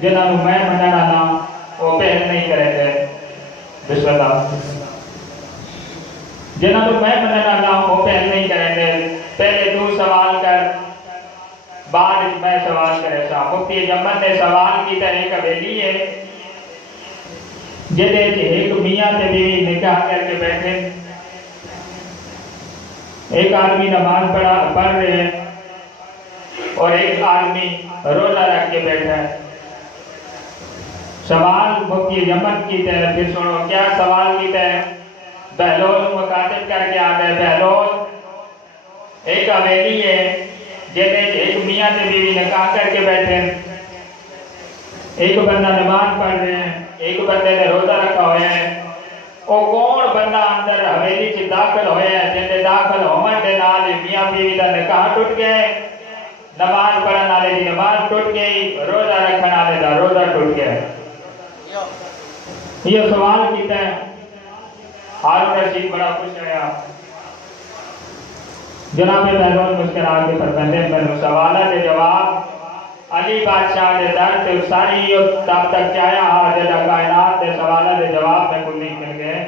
जिन्होंने मैं मनना ना वो पहल नहीं करे थे बिस्मिल्लाह। जिन्होंने मैं मनना ना वो पहल नहीं करे थे। पहले तू सवाल कर बाद मैं सवाल करे सा। मुफ्ती जम्मत ने सवाल की तरह एक हवेली है जिदे एक मियाँ ते बीवी निकाह करके बैठे। एक आदमी नमाज पढ़ रहे हैं और एक आदमी रोजा रख के बैठा है। सवाल मुफ्ती जम्मत की तरह फिर सुनो क्या सवाल की तरह। बहलोल मुखातिब करके आ गए। बहलोल एक हवेली है जिदे एक मियाँ ते बीवी निकाह करके बैठे। एक बंदा नमाज पढ़ रहे हैं एक बंदे ने रोजा रखा हुआ है। वो कौन बंदा अंदर हवेली च दाखिल होया है जिंदे दाखिल होवन दे नाल मियां बीवी दा निकाह टूट गया। नमाज पढ़न वाले दी नमाज टूट गई। रोजा रखने वाले दा रोजा टूट गया। ये सवाल कीता है। हारून रशीद बड़ा खुश होया। जनाब बहलोल मुस्कुरा के फरमाते मैंने सवाल दे जवाब अली बादशाह दे दर ते सारी तब तक चाया हा जेदा कायनात दे सवाल दे जवाब में कुल नहीं मिल गए।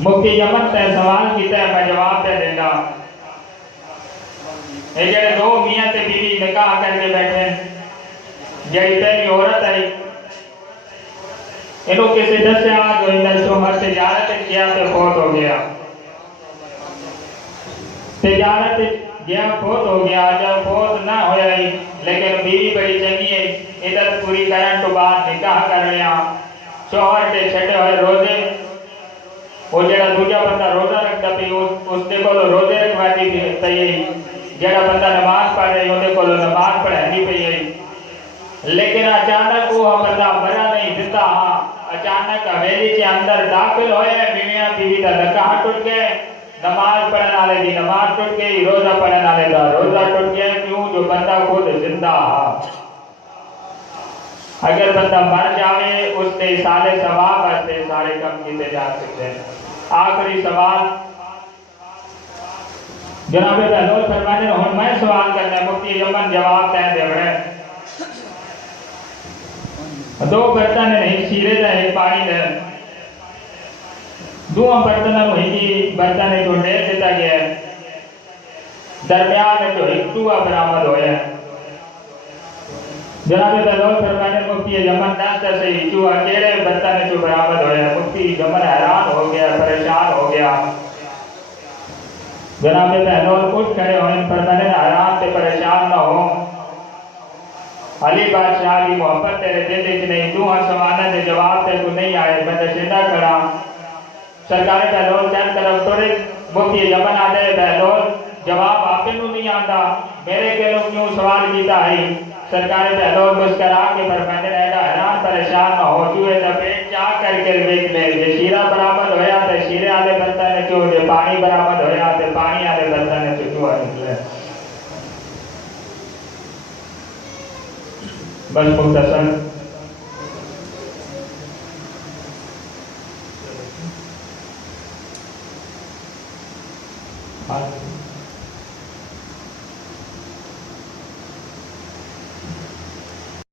मुफ्ती जम्मत ने सवाल कीता है मैं जवाब पे देना। ये जेड़े दो मियां ते बीवी निकाह करके बैठे जेड़ी पहली औरत आई इन्हों किसी दस्या जो इन्हें शोहर तिजारत किया तो फौत हो गया। तिजारत गया फौत हो गया। जब फौत ना होया लेकिन बीवी बड़ी चंगी है इज्जत पूरी करने तो बाद निकाह कर लिया। शोहर के छड़े हुए रोजे वो जेड़ा दूजा बंदा रोजा रखता पी उसके को रोजे रखवाती पई जेड़ा बंदा नमाज पढ़ रही उसके को नमाज पढ़ानी पई। लेकिन अचानक वो बंदा मरा नहीं जिंदा हाँ अचानक हवेली के अंदर दाखिल होए मियां बीवी का निकाह टूट गए। नमाज पढ़ने वाले की नमाज टूट गई। रोजा पढ़ने वाले का रोजा टूट गया। क्यों जो बंदा खुद जिंदा हा। अगर बंदा मर जावे उसके सारे सवाब वास्ते सारे कम किए जा सकते हैं। आखिरी सवाल जनाब बहलोल फरमाते हैं हुन मैं सवाल करना है मुफ्ती जम्मत जवाब तय देवड़े। दो बर्तन नहीं सीरे दा एक पानी दे दो बर्तन ही बर्तन जो डेर दिता गया दरमियान जो एक चूहा बरामद होया। जनाब बहलोल फरमाते मुफ्ती जम्मत दस से चूहा केड़े बर्तन जो बरामद होया। मुफ्ती जम्मत हैरान हो गया परेशान हो गया। जनाब बहलोल उठ खड़े होने फरमाते हैरान से परेशान ना हो। अली बादशाह की मोहब्बत तेरे दिल च नहीं तू सवालों के जवाब ते तू नहीं आए मैं सिद्धा करा। सरकार बहलोल चंद तरफ तुरे मुफ्ती जमन आते बहलोल जवाब आपे नहीं आता मेरे के लोग क्यों सवाल किया है। सरकार बहलोल मुस्कुरा के फरमाते रहेगा हैरान परेशान न हो चूहे का पेट चाक करके देख ले जे शीरा बरामद होया तो शीरे वाले बर्तन चो जे पानी बरामद होया तो पानी वाले बर्तन चो चूहा निकले। बस मुख्तसर हाँ